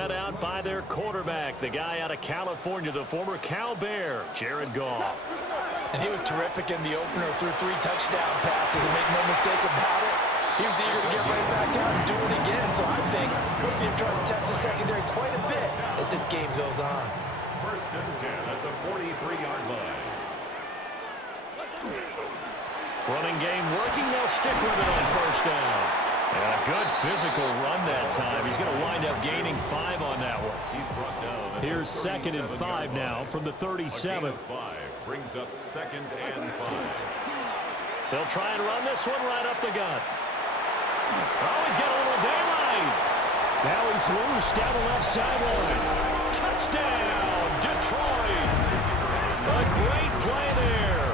led out by their quarterback, the guy out of California, the former Cal Bear, Jared Goff. And he was terrific in the opener, threw 3 touchdown passes, and make no mistake about it, he was eager to get right back out and do it again. So I think we'll see him try to test the secondary quite a bit as this game goes on. First and 10 at the 43-yard line. Running game working. They'll stick with it on first down. And a good physical run that time. He's going to wind up gaining 5 on that one. He's brought down. Here's 2nd and 5 now from the 37. 5 brings up 2nd and 5. They'll try and run this one right up the gut. Oh, he's got a little daylight. Now he's loose down the left sideline. Touchdown, Detroit. A great play there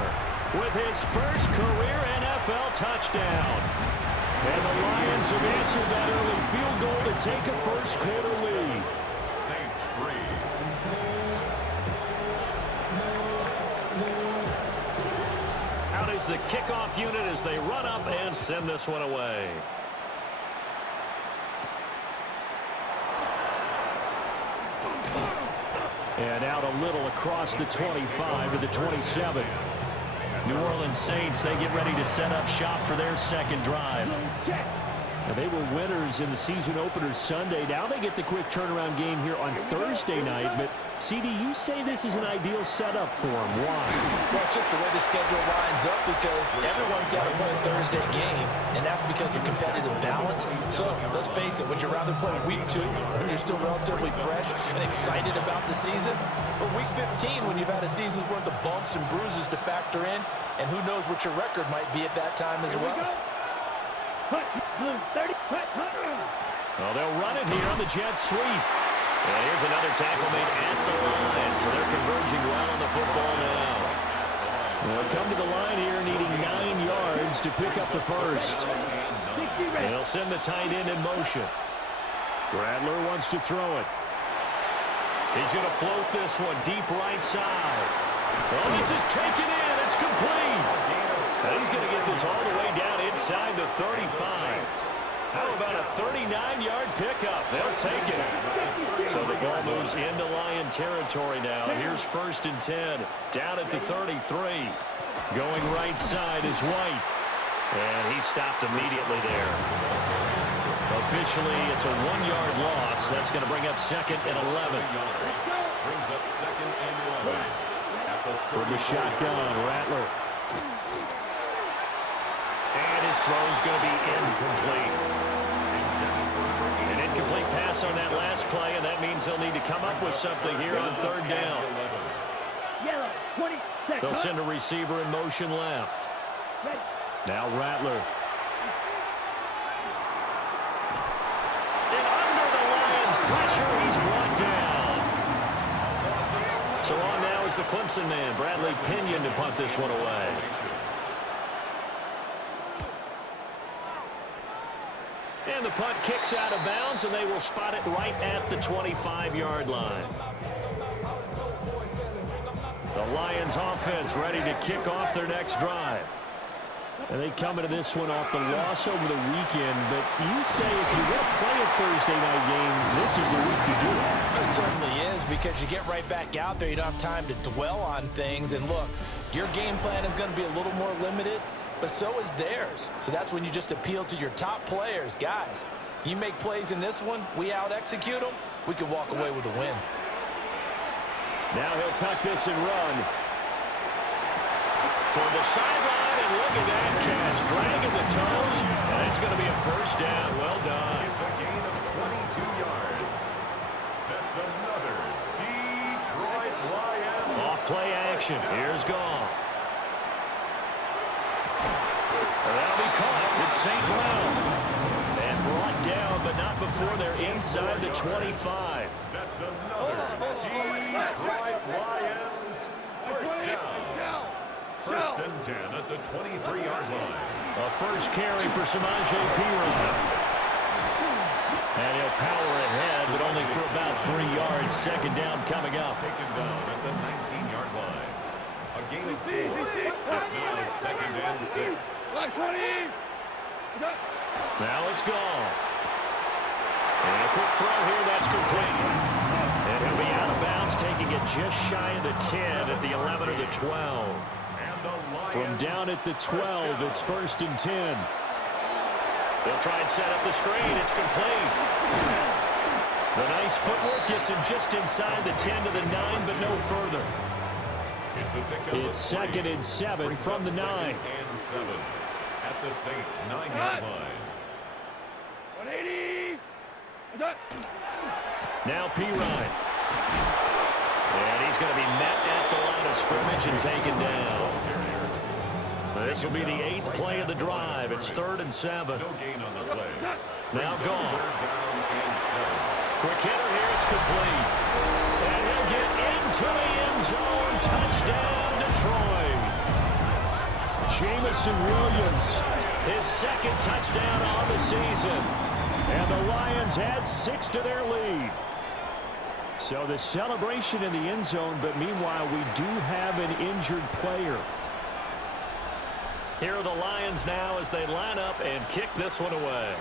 with his first career NFL touchdown. And the Lions have answered that early field goal to take a first quarter lead. Saints 3. Out is the kickoff unit as they run up and send this one away. And out a little across the 25 to the 27. New Orleans Saints, they get ready to set up shop for their second drive. Now, they were winners in the season opener Sunday. Now they get the quick turnaround game here on Thursday night. But, CD, you say this is an ideal setup for them. Why? Well, it's just the way the schedule lines up because everyone's got to play a Thursday game, and that's because of competitive balance. So, let's face it, would you rather play week 2 when you're still relatively fresh and excited about the season? Or week 15 when you've had a season's worth of bumps and bruises to factor in, and who knows what your record might be at that time as well? Well, they'll run it here on the jet sweep. And here's another tackle made at the line. So they're converging well on the football now. They'll come to the line here needing 9 yards to pick up the first. And they'll send the tight end in motion. Rattler wants to throw it. He's going to float this one deep right side. Oh, this is taken in. It's complete. And he's going to get this all the way down inside the 35. How about a 39-yard pickup? They'll take it. So the ball moves into Lion territory now. Here's 1st and 10. Down at the 33. Going right side is White. And he stopped immediately there. Officially, it's a 1-yard loss. That's going to bring up 2nd and 11. Brings up 2nd and 11. From the shotgun, Rattler. And his throw's going to be incomplete. An incomplete pass on that last play, and that means they'll need to come up with something here on 3rd down. They'll send a receiver in motion left. Now Rattler. And under the Lions' pressure, he's brought down. So on now is the Clemson man, Bradley Pinion, to punt this one away. And the punt kicks out of bounds, and they will spot it right at the 25-yard line. The Lions offense ready to kick off their next drive. And they come into this one off the loss over the weekend. But you say if you're going to play a Thursday night game, this is the week to do it. It certainly is because you get right back out there. You don't have time to dwell on things. And look, your game plan is going to be a little more limited, but so is theirs. So that's when you just appeal to your top players. Guys, you make plays in this one, we out-execute them, we can walk away with a win. Now he'll tuck this and run. Toward the sideline, and look at that catch. Dragging the toes, and it's going to be a first down. Well done. It's a gain of 22 yards. That's another Detroit Lions. Off play action. Here's Goff. That'll be caught. It's St. Brown. And brought down, but not before they're inside the 25. That's another Detroit Lions first down. 1st and 10 at the 23-yard line. A first carry for Samaje Perine. And he'll power ahead, but only for about 3 yards. 2nd down coming up. Taken down at the 19-yard line. A gain of 4. It's now 2nd and 6. Now it's Goff. And A quick throw here, that's complete. And he'll be out of bounds, taking it just shy of the 10 at the 11 or the 12. From down at the 12, it's 1st and 10. They'll try and set up the screen. It's complete. The nice footwork gets him just inside the 10 to the 9, but no further. It's 2nd and 7 from the 9. At the Saints 9-yard line. 180. Now P-Ryan. And he's going to be met at the line of scrimmage and taken down. This will be the 8th play of the drive. It's 3rd and 7. No gain on the play. Now gone. Quick hitter here. It's complete. And he'll get into the end zone. Touchdown, Detroit. Jamison Williams, his 2nd touchdown on the season. And the Lions add 6 to their lead. So the celebration in the end zone, but meanwhile we do have an injured player. Here are the Lions now as they line up and kick this one away.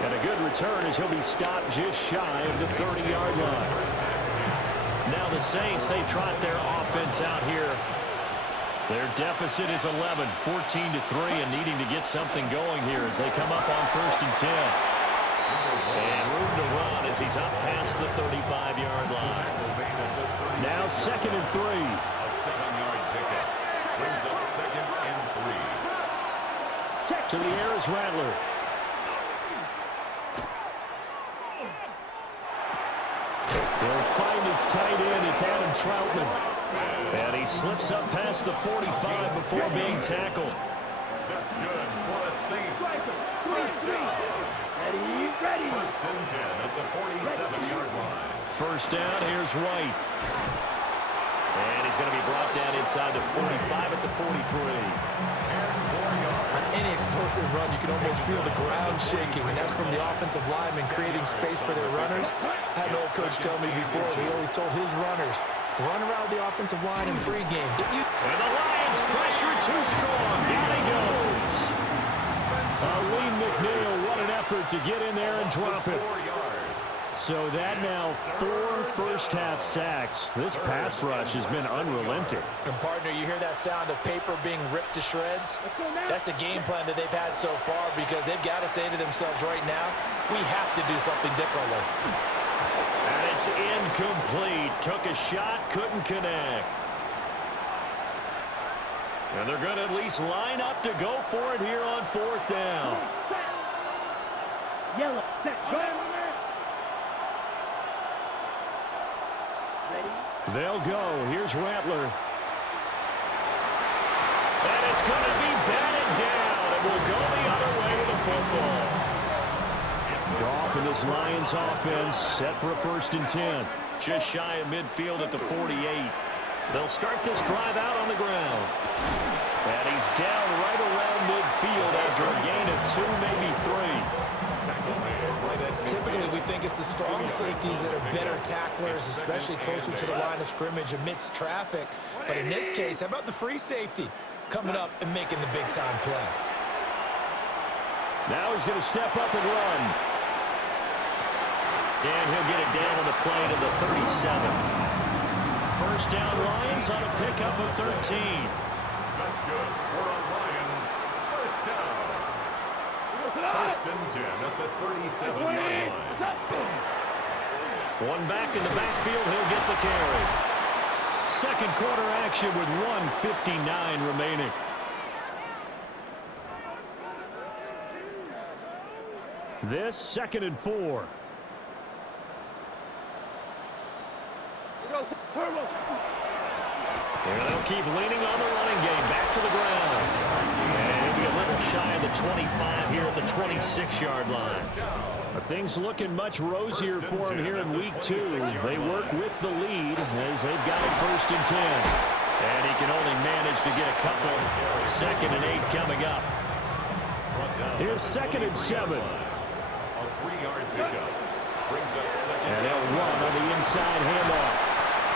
And a good return as he'll be stopped just shy of the 30-yard line. Now the Saints, they trot their offense out here. Their deficit is 11, 14-3, and needing to get something going here as they come up on 1st and 10. And room to run as he's up past the 35-yard line. Now 2nd and 3. A 7-yard pickup brings up 2nd and 3. To the air is Rattler. He'll find his tight end. It's Adam Troutman. And he slips up past the 45 before being tackled. That's good for the Saints. First down. Ready. 1st and 10 at the 47-yard line. First down, here's White. And he's going to be brought down inside the 45 at the 43. On any explosive run, you can almost feel the ground shaking, and that's from the offensive linemen creating space for their runners. I had an old coach tell me before, he always told his runners, run around the offensive line in pregame. And the Lions pressure too strong. Down he goes. Lee McNeil, what an effort to get in there and drop it. 4 yards. So that now 4 first-half sacks. This pass rush has been unrelenting. And partner, you hear that sound of paper being ripped to shreds? That's a game plan that they've had so far because they've got to say to themselves right now, we have to do something differently. And it's incomplete. Took a shot, couldn't connect. And they're going to at least line up to go for it here on 4th down. Yellow, set, go. They'll go. Here's Rattler. And it's going to be batted down. And we'll go the other way with the football. Goff and this Lions offense set for a 1st and 10. Just shy of midfield at the 48. They'll start this drive out on the ground. And he's down right around midfield after a gain of 2, maybe 3. Typically, we think it's the strong safeties that are better tacklers, especially closer to the line of scrimmage amidst traffic. But in this case, how about the free safety coming up and making the big-time play? Now he's going to step up and run. And he'll get it down on the play to the 37. First down, Lions on a pickup of 13. That's good for a Lions first down. 1st and 10 at the 37-yard line. One back in the backfield, he'll get the carry. Second quarter action with 1:59 remaining. This 2nd and 4. And they'll keep leaning on the running game. Back to the ground. And he'll be a little shy of the 25 here at the 26-yard line. Things looking much rosier for him here in week 2. They work with the lead as they've got it 1st and 10. And he can only manage to get a couple. 2nd and 8 coming up. Here's 2nd and 7. A 3-yard pickup brings up 2nd. And they'll run on the inside handoff.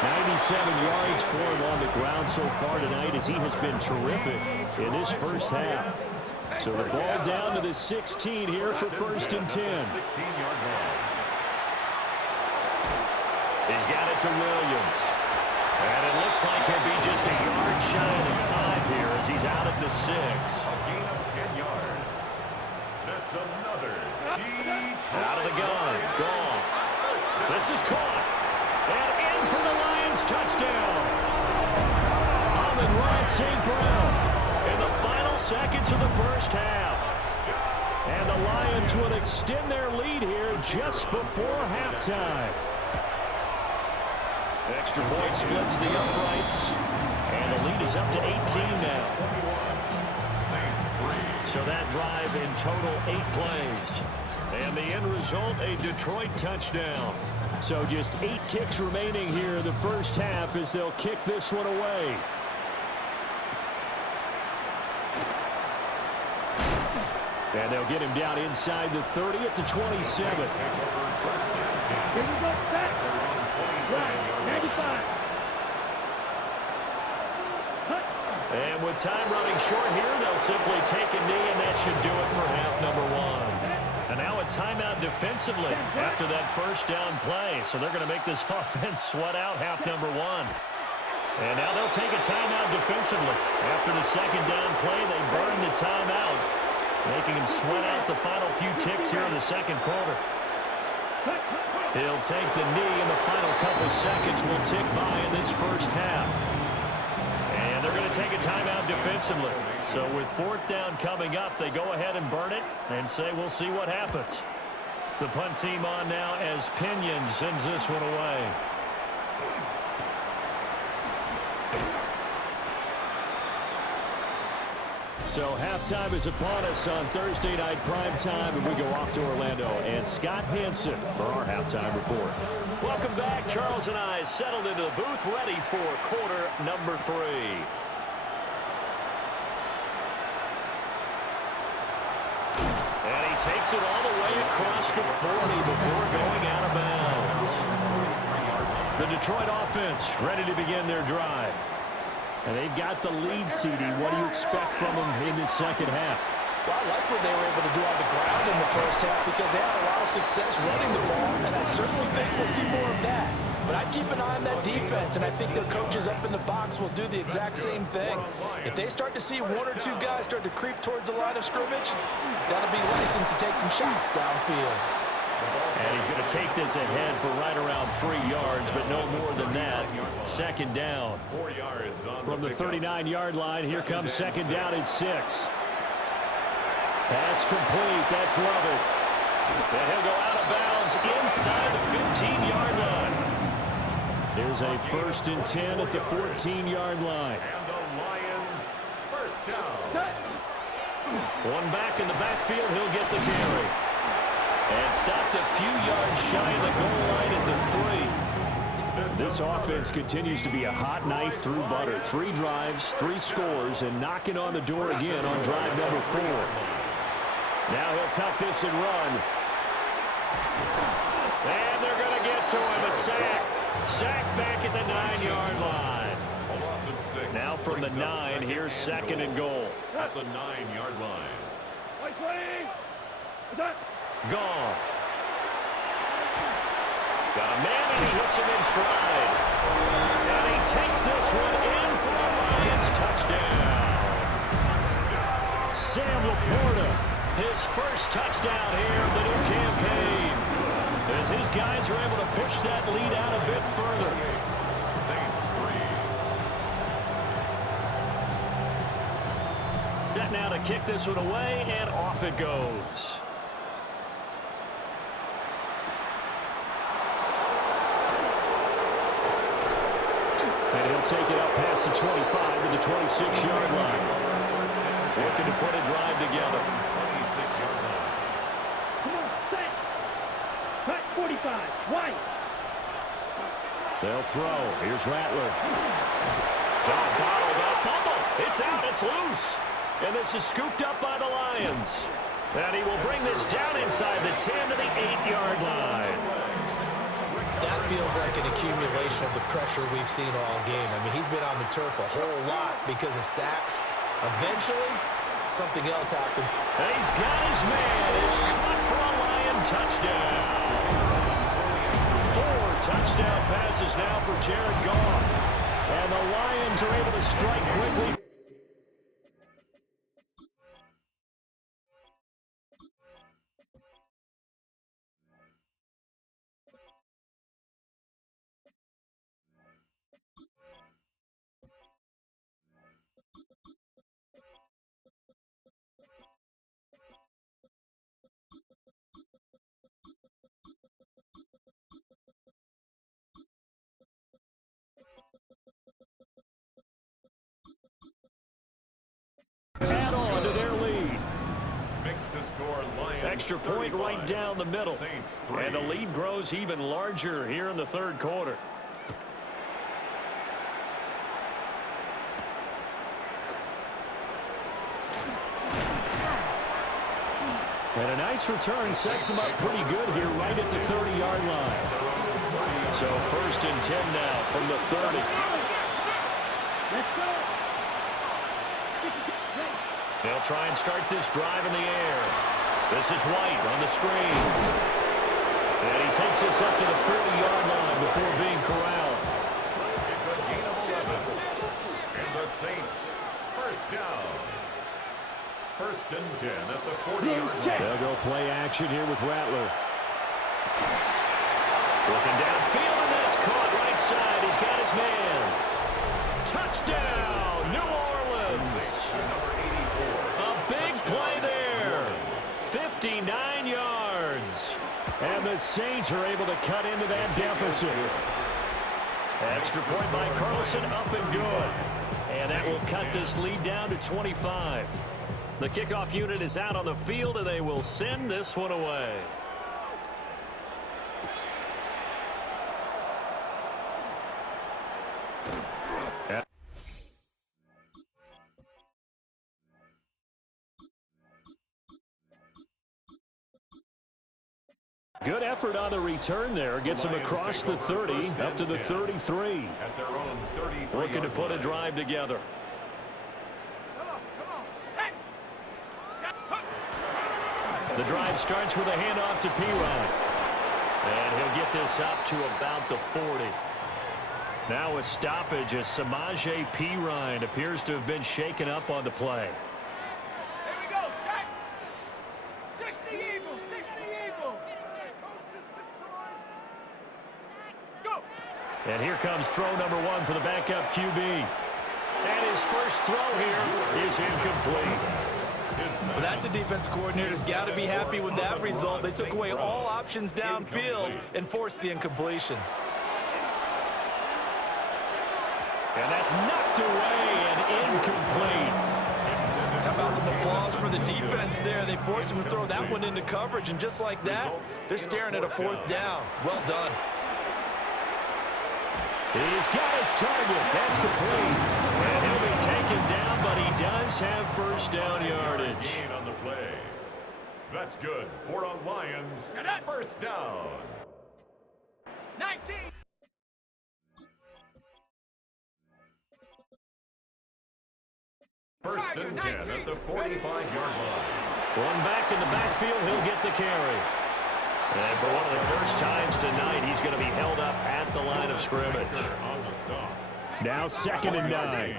97 yards for him on the ground so far tonight as he has been terrific in this first half. So the ball down to the 16 here for 1st and 10. 16-yard line. He's got it to Williams. And it looks like he'll be just a yard shy of the 5 here as he's out at the 6. A gain of 10 yards. That's another Out of the gun. Goff. This is caught. And in for the Lions touchdown. Amon-Ra St. Brown in the final seconds of the first half. And the Lions would extend their lead here just before halftime. Extra point splits the uprights. And the lead is up to 18 now. So that drive in total 8 plays. And the end result, a Detroit touchdown. So just 8 ticks remaining here in the first half as they'll kick this one away. And they'll get him down inside the 30 at the 27. Here we go, set. Right, 95. Cut. And with time running short here, they'll simply take a knee, and that should do it for half number 1. And now a timeout defensively after that first down play. So they're going to make this offense sweat out half number 1. And now they'll take a timeout defensively. After the second down play, they burn the timeout, making him sweat out the final few ticks here in the second quarter. He'll take the knee, and the final couple seconds will tick by in this first half. And they're going to take a timeout defensively. So with 4th down coming up, they go ahead and burn it and say we'll see what happens. The punt team on now as Pinion sends this one away. So halftime is upon us on Thursday night primetime, and we go off to Orlando. And Scott Hansen for our halftime report. Welcome back. Charles and I settled into the booth, ready for quarter number 3. And he takes it all the way across the 40 before going out of bounds. The Detroit offense ready to begin their drive. And they've got the lead, CD. What do you expect from them in the second half? Well, I like what they were able to do on the ground in the first half because they had a lot of success running the ball, and I certainly think we'll see more of that. But I'd keep an eye on that defense, and I think their coaches up in the box will do the exact same thing. If they start to see 1 or 2 guys start to creep towards the line of scrimmage, that'll be license to take some shots downfield. And he's going to take this ahead for right around 3 yards, but no more than that. Second down. 4 yards on From the 39-yard line, here comes second down and 6. Pass complete. That's Lovett. And he'll go out of bounds inside the 15-yard line. There's a 1st and 10 at the 14-yard line. And the Lions first down. One back in the backfield. He'll get the carry. And stopped a few yards shy of the goal line at the 3. This offense continues to be a hot knife through butter. 3 drives, 3 scores, and knocking on the door again on drive number 4. Now he'll tuck this and run. And they're going to get to him. A sack. Sack back at the 9-yard line. Now from the 9, here's 2nd and goal. At the 9-yard line. Goff. Got a man, and he hits him in stride. And he takes this one in for a Lions touchdown. Sam Laporta, his first touchdown here of the new campaign. As his guys are able to push that lead out a bit further. Saints 3. Set now to kick this one away, and off it goes. And he'll take it up past the 25 to the 26-yard line. Looking to put a drive together. 26-yard line. Come on, set. Cut 45. White. They'll throw. Here's Rattler. Bottled up. Fumble. It's out. It's loose. And this is scooped up by the Lions. And he will bring this down inside the 10 to the 8-yard line. That feels like an accumulation of the pressure we've seen all game. I mean, he's been on the turf a whole lot because of sacks. Eventually, something else happens. And he's got his man. It's caught for a Lion touchdown. 4 touchdown passes now for Jared Goff. And the Lions are able to strike quickly. Add on to their lead. Makes the score Lions Extra point 35, right down the middle. Saints 3. And the lead grows even larger here in the third quarter. And a nice return sets him up pretty good here right at the 30-yard line. So 1st and 10 now from the 30. Let's go. They'll try and start this drive in the air. This is White on the screen. And he takes this up to the 40-yard line before being corralled. It's a gain of 11. And the Saints, first down. 1st and 10 at the 40-yard line. They'll go play action here with Rattler. Looking downfield, and that's caught right side. He's got his man. Touchdown, New Orleans. Number 84. A big play there. 59 yards. And the Saints are able to cut into that deficit. Extra point by Carlson, up and good. And that will cut this lead down to 25. The kickoff unit is out on the field, and they will send this one away. Good effort on the return there. Gets him across the 30, up to the 33. At their own 33. Looking to put a drive together. The drive starts with a handoff to Pirine. And he'll get this up to about the 40. Now a stoppage as Samaje Pirine appears to have been shaken up on the play. Here we go, set. 60 Eagles, 60 Eagles. Go. And here comes throw number 1 for the backup QB. And his first throw here is incomplete. Well, that's a defense coordinator's got to be happy with that result. They took away all options downfield and forced the incompletion. And that's knocked away and incomplete. How about some applause for the defense there? They forced him to throw that one into coverage, and just like that, they're staring at a 4th down. Well done. He's got his target. That's complete. And he'll be taken down, but he does have first down yardage. Gain on the play. That's good for a Lions first down. 19. First and 10 at the 45-yard line. One back in the backfield, he'll get the carry. And for one of the first times tonight, he's going to be held up at the line of scrimmage. On the stop. Now 2nd and 9.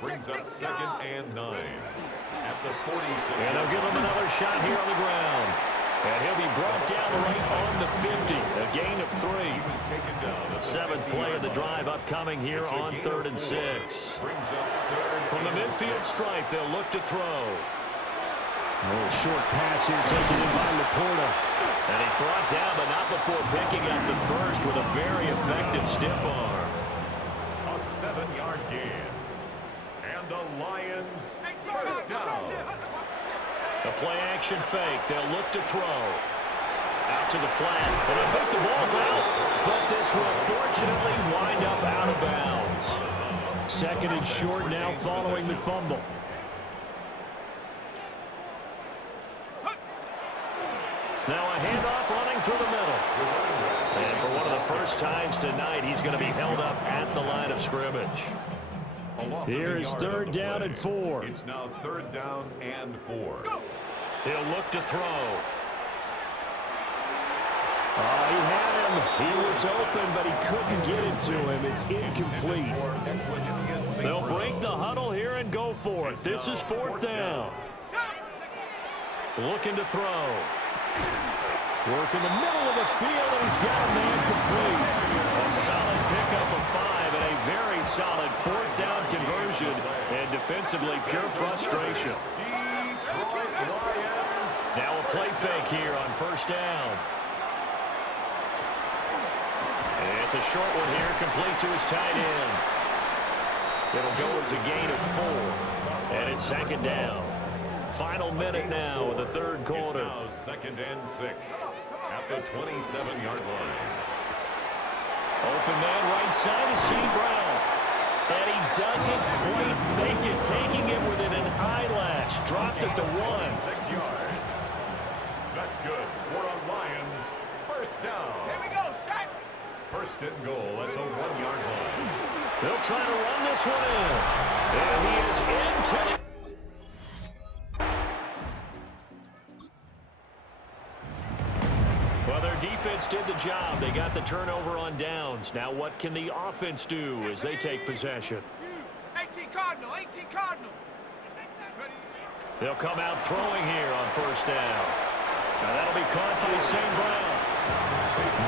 Brings up 2nd and 9 at the 46. And they'll give him another shot here on the ground. And he'll be brought down right on the 50. A gain of 3. He was taken down at the 7th play of the drive upcoming here on 3rd and 6. Brings up 3rd. From the midfield stripe, they'll look to throw. A little short pass here taken in by Laporta. And he's brought down, but not before picking up the first with a very effective stiff arm. A 7-yard gain. And the Lions first down. A play-action fake. They'll look to throw. Out to the flat. And I think the ball's out. But this will fortunately wind up out of bounds. 2nd and short now following the fumble. Now a handoff running through the middle. And for one of the first times tonight he's going to be held up at the line of scrimmage. Here is third down and 4. It's now third down and 4. He'll look to throw. He had him. He was open, but he couldn't get it to him. It's incomplete. They'll break the huddle here and go for it. This is fourth down. Looking to throw. Work in the middle of the field, and he's got a man complete. A solid pickup of 5 and a very solid fourth down conversion. And defensively, pure frustration. Now a play fake here on first down. It's a short one here, complete to his tight end. It'll go as a gain of 4. And it's second down. Final minute now of the third quarter. It's now second and 6 at the 27-yard line. Open man right side is Shane Brown. And he doesn't quite make it, taking it within an eyelash. Dropped at the 1. 6 yards. That's good for a Lions first down. Here we go, sack. First and goal at the 1-yard line. They'll try to run this one in. And he is into it. Well, their defense did the job. They got the turnover on downs. Now what can the offense do as they take possession? 18 Cardinal, 18 Cardinal. They'll come out throwing here on first down. Now that'll be caught by St. Brown.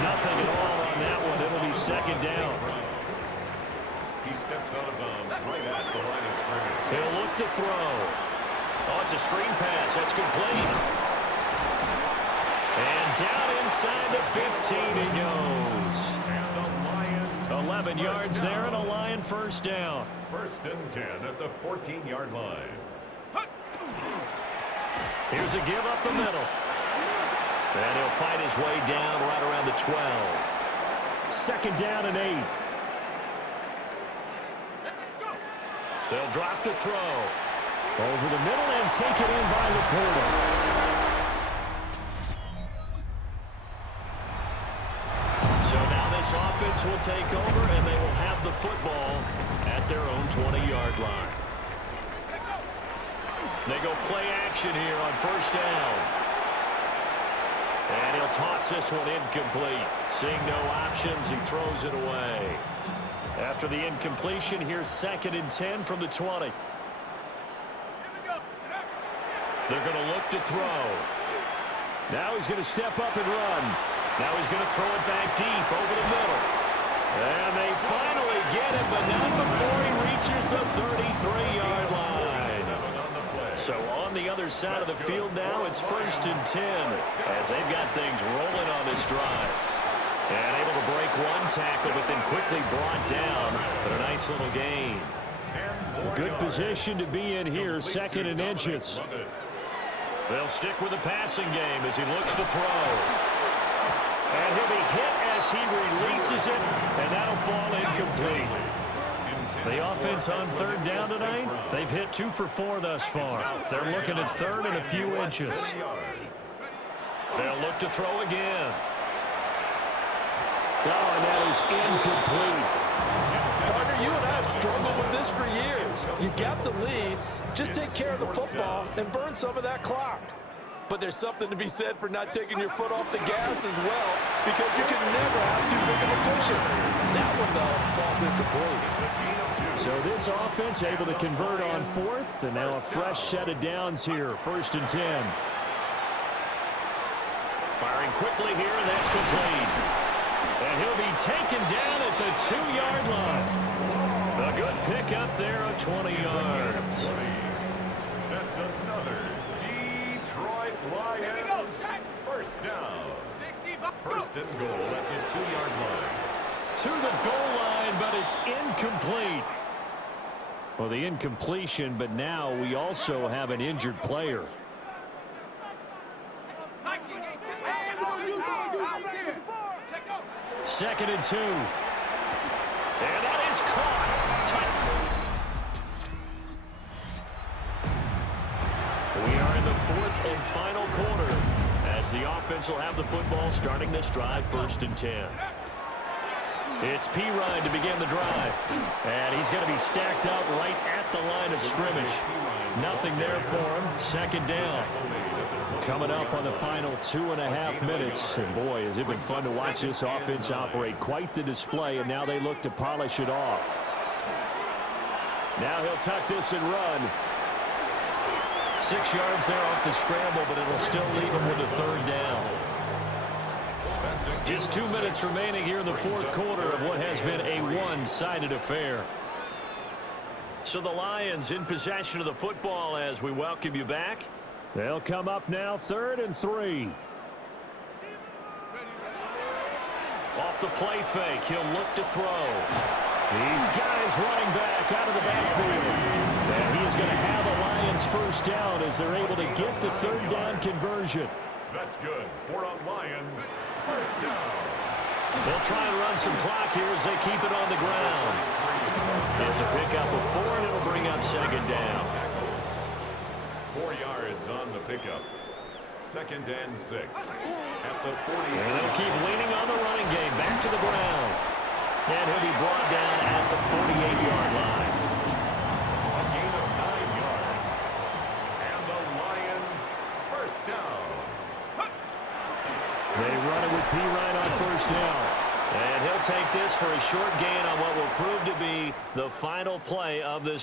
Nothing at all on that one. It'll be second down. He steps out of bounds right at the line of scrimmage. He'll look to throw. Oh, it's a screen pass. That's complete. And down inside the 15 he goes. And the Lions 11 yards down. there and a Lion first down. First and 10 at the 14-yard line. Here's a give up the middle. And he'll fight his way down right around the 12. Second down and 8. They'll drop the throw. Over the middle and take it in by Laporta. So now this offense will take over, and they will have the football at their own 20-yard line. They go play action here on first down. And he'll toss this one incomplete. Seeing no options, he throws it away. After the incompletion, here's second and 10 from the 20. They're going to look to throw. Now he's going to step up and run. Now he's going to throw it back deep over the middle. And they finally get it, but not before he reaches the 33-yard line. So on the other side of the field now, it's first and 10 as they've got things rolling on this drive. And able to break one tackle, but then quickly brought down. But a nice little gain. Good position to be in here, second and inches. They'll stick with the passing game as he looks to throw. And he'll be hit as he releases it, and that'll fall incomplete. The offense on third down tonight, they've hit 2 for 4 thus far. They're looking at third and a few inches. They'll look to throw again. Oh, and that is incomplete. Partner, you and I have struggled with this for years. You got the lead. Just take care of the football and burn some of that clock. But there's something to be said for not taking your foot off the gas as well, because you can never have too big of a cushion. That one, though, falls incomplete. So this offense able to convert on fourth, and now a fresh set of downs here, first and 10. Firing quickly here, and that's complete. And he'll be taken down at the 2-yard line. A good pickup there of 20 yards. That's another Detroit Lions first down. First and goal at the 2-yard line. To the goal line, but it's incomplete. Well, the incompletion, but now we also have an injured player. Second and 2. And that is caught. We are in the fourth and final quarter as the offense will have the football starting this drive, first and 10. It's P. Ryan to begin the drive. And he's going to be stacked up right at the line of scrimmage. Nothing there for him. Second down. Coming up on the final 2.5 minutes. And boy, has it been fun to watch this offense operate. Quite the display, and now they look to polish it off. Now he'll tuck this and run. 6 yards there off the scramble, but it'll still leave him with a third down. Just 2 minutes remaining here in the fourth quarter of what has been a one-sided affair. So the Lions in possession of the football as we welcome you back. They'll come up now, 3rd and 3. Off the play fake, he'll look to throw. These guys running back out of the backfield. And he is going to have a Lions first down as they're able to get the third down conversion. That's good. 4 on Lions. First down. They'll try and run some clock here as they keep it on the ground. It's a pickup of 4, and it'll bring up second down. 4 yards on the pickup. 2nd and 6. At the 40. And they'll keep leaning on the running game. Back to the ground. And he'll be brought down at the 48-yard line. A gain of 9 yards. And the Lions first down. They run it with P. Ryan on first down. And he'll take this for a short gain on what will prove to be the final play of this